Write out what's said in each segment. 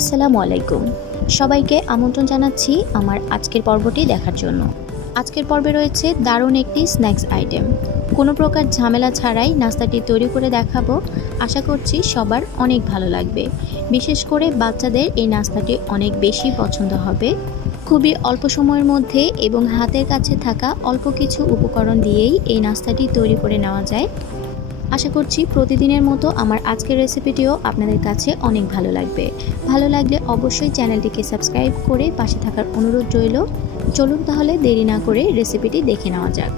আসসালামু আলাইকুম। সবাইকে আমন্ত্রণ জানাচ্ছি আমার আজকের পর্বটি দেখার জন্য। আজকের পর্বে রয়েছে দারুণ একটি স্ন্যাক্স আইটেম। কোনো প্রকার ঝামেলা ছাড়াই নাস্তাটি তৈরি করে দেখাবো। আশা করছি সবার অনেক ভালো লাগবে। বিশেষ করে বাচ্চাদের এই নাস্তাটি অনেক বেশি পছন্দ হবে। খুবই অল্প সময়ের মধ্যে এবং হাতের কাছে থাকা অল্প কিছু উপকরণ দিয়েই এই নাস্তাটি তৈরি করে নেওয়া যায়। আশা করছি প্রতিদিনের মতো আমার আজকের রেসিপিটিও আপনাদের কাছে অনেক ভালো লাগবে। ভালো লাগলে অবশ্যই চ্যানেলটিকে সাবস্ক্রাইব করে পাশে থাকার অনুরোধ রইল। চলুন তাহলে দেরি না করে রেসিপিটি দেখে নেওয়া যাক।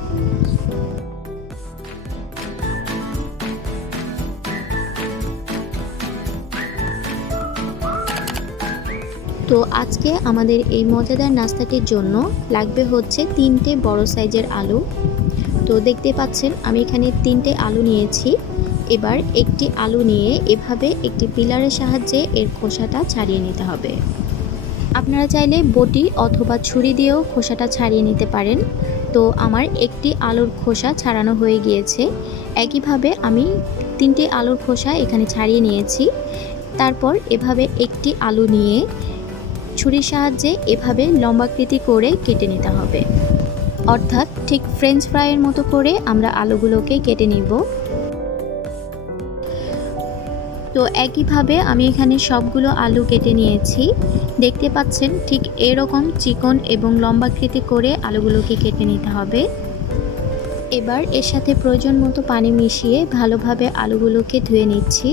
তো আজকে আমাদের এই মজাদার নাস্তাটির জন্য লাগবে হচ্ছে 3টে বড় সাইজের আলু। তো দেখতে পাচ্ছেন আমি এখানে 3টে আলু নিয়েছি। এবার একটি আলু নিয়ে এভাবে একটি পিলারের সাহায্যে এর খোসাটা ছাড়িয়ে নিতে হবে। আপনারা চাইলে বটি অথবা ছুরি দিয়েও খোসাটা ছাড়িয়ে নিতে পারেন। তো আমার একটি আলুর খোসা ছাড়ানো হয়ে গিয়েছে। একইভাবে আমি 3টে আলুর খোসা এখানে ছাড়িয়ে নিয়েছি। তারপর এভাবে একটি আলু নিয়ে ছুরির সাহায্যে এভাবে লম্বাকৃতি করে কেটে নিতে হবে। অর্থাৎ ঠিক ফ্রেঞ্চ ফ্রাইয়ের মতো করে আমরা আলুগুলোকে কেটে নিব। তো একইভাবে আমি এখানে সবগুলো আলু কেটে নিয়েছি। দেখতে পাচ্ছেন ঠিক এরকম চিকন এবং লম্বাকৃতি করে আলুগুলোকে কেটে নিতে হবে। এবার এর সাথে প্রয়োজন মতো পানি মিশিয়ে ভালোভাবে আলুগুলোকে ধুয়ে নিচ্ছি।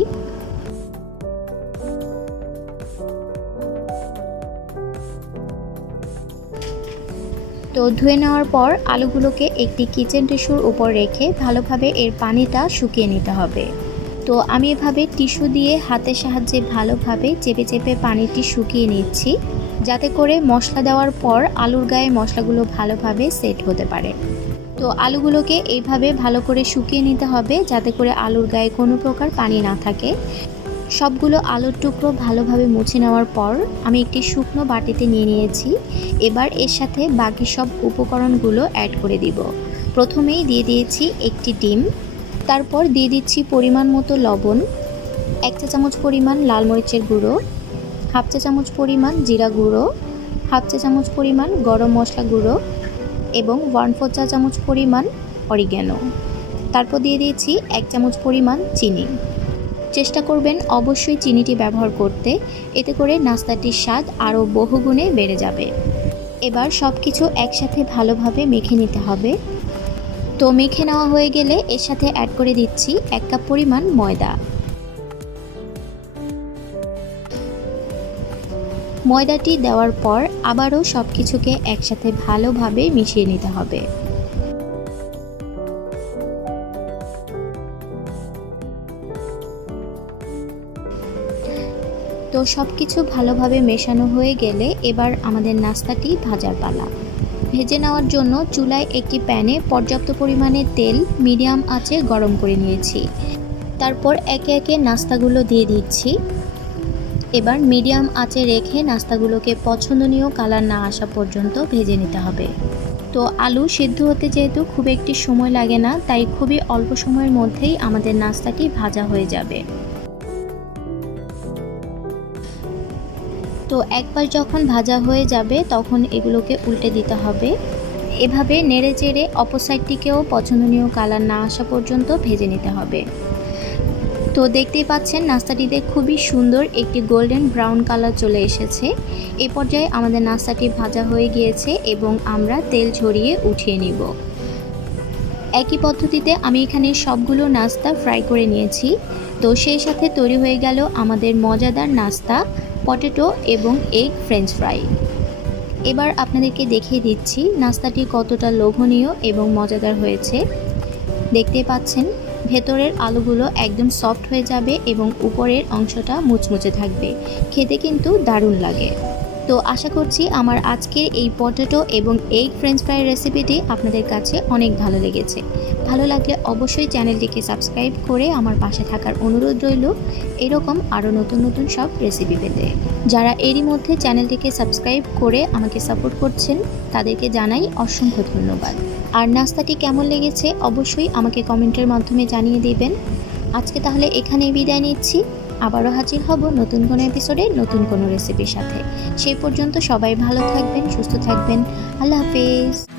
তো ধুয়ে নেওয়ার পর আলুগুলোকে একটি কিচেন টিস্যুর উপর রেখে ভালোভাবে এর পানিটা শুকিয়ে নিতে হবে। তো আমি এভাবে টিস্যু দিয়ে হাতের সাহায্যে ভালোভাবে চেপে চেপে পানিটি শুকিয়ে নিচ্ছি, যাতে করে মশলা দেওয়ার পর আলুর গায়ে মশলাগুলো ভালোভাবে সেট হতে পারে। তো আলুগুলোকে এইভাবে ভালো করে শুকিয়ে নিতে হবে, যাতে করে আলুর গায়ে কোনো প্রকার পানি না থাকে। সবগুলো আলুর টুকরো ভালোভাবে মুছে নেওয়ার পর আমি একটি শুকনো বাটিতে নিয়ে নিয়েছি। এবার এর সাথে বাকি সব উপকরণগুলো অ্যাড করে দিব। প্রথমেই দিয়ে দিয়েছি একটি ডিম, তারপর দিয়ে দিচ্ছি পরিমাণ মতো লবণ, 1 চা চামচ পরিমাণ লাল মরিচের গুঁড়ো, 1/2 চা চামচ পরিমাণ জিরা গুঁড়ো, 1/2 চা চামচ পরিমাণ গরম মশলা গুঁড়ো এবং 1/4 চা চামচ পরিমাণ অরিগ্যানো। তারপর দিয়ে দিয়েছি 1 চামচ পরিমাণ চিনি। চেষ্টা করবেন অবশ্যই চিনিটি ব্যবহার করতে, এতে করে নাস্তাটির স্বাদ আরও বহুগুণে বেড়ে যাবে। এবার সব কিছু একসাথে ভালোভাবে মেখে নিতে হবে। তো মেখে নেওয়া হয়ে গেলে এর সাথে অ্যাড করে দিচ্ছি 1 কাপ পরিমাণ ময়দা। ময়দাটি দেওয়ার পর আবারও সব কিছুকে একসাথে ভালোভাবে মিশিয়ে নিতে হবে। তো সব কিছু ভালোভাবে মেশানো হয়ে গেলে এবার আমাদের নাস্তাটি ভাজার পালা। ভেজে নেওয়ার জন্য চুলায় একটি প্যানে পর্যাপ্ত পরিমাণে তেল মিডিয়াম আঁচে গরম করে নিয়েছি। তারপর একে একে নাস্তাগুলো দিয়ে দিচ্ছি। এবার মিডিয়াম আঁচে রেখে নাস্তাগুলোকে পছন্দনীয় কালার না আসা পর্যন্ত ভেজে নিতে হবে। তো আলু সিদ্ধ হতে যেহেতু খুব একটি সময় লাগে না, তাই খুবই অল্প সময়ের মধ্যেই আমাদের নাস্তাটি ভাজা হয়ে যাবে। তো একবার যখন ভাজা হয়ে যাবে তখন এগুলোকে উল্টে দিতে হবে। এভাবে নেড়ে চেড়ে অপর সাইডটিকেও পছন্দনীয় কালার না আসা পর্যন্ত ভেজে নিতে হবে। তো দেখতেই পাচ্ছেন নাস্তাটিতে খুবই সুন্দর একটি গোল্ডেন ব্রাউন কালার চলে এসেছে। এই পর্যায়ে আমাদের নাস্তাটি ভাজা হয়ে গিয়েছে এবং আমরা তেল ঝরিয়ে উঠিয়ে নিব। একই পদ্ধতিতে আমি এখানে সবগুলো নাস্তা ফ্রাই করে নিয়েছি। তো সেই সাথে তৈরি হয়ে গেল আমাদের মজাদার নাস্তা পটেটো এবং এগ ফ্রেঞ্চ ফ্রাই। এবার আপনাদেরকে দেখিয়ে দিচ্ছি নাস্তাটি কতটা লোভনীয় এবং মজাদার হয়েছে। দেখতে পাচ্ছেন ভেতরের আলুগুলো একদম সফট হয়ে যাবে এবং উপরের অংশটা মুচমুচে থাকবে। খেতে কিন্তু দারুণ লাগে। তো আশা করছি আমার আজকের এই পটেটো এবং এগ ফ্রেঞ্চ ফ্রাই রেসিপিটি আপনাদের কাছে অনেক ভালো লেগেছে। ভালো লাগলে অবশ্যই চ্যানেলটিকে সাবস্ক্রাইব করে আমার পাশে থাকার অনুরোধ রইল, এরকম আরও নতুন নতুন সব রেসিপি পেতে। যারা এরই মধ্যে চ্যানেলটিকে সাবস্ক্রাইব করে আমাকে সাপোর্ট করছেন তাদেরকে জানাই অসংখ্য ধন্যবাদ। আর নাস্তাটি কেমন লেগেছে অবশ্যই আমাকে কমেন্টের মাধ্যমে জানিয়ে দিবেন। আজকে তাহলে এখানেই বিদায় নিচ্ছি। আবারও হাজির হব নতুন কোনো এপিসোডে নতুন কোনো রেসিপির সাথে। সেই পর্যন্ত সবাই ভালো থাকবেন, সুস্থ থাকবেন। আল্লাহ হাফেজ।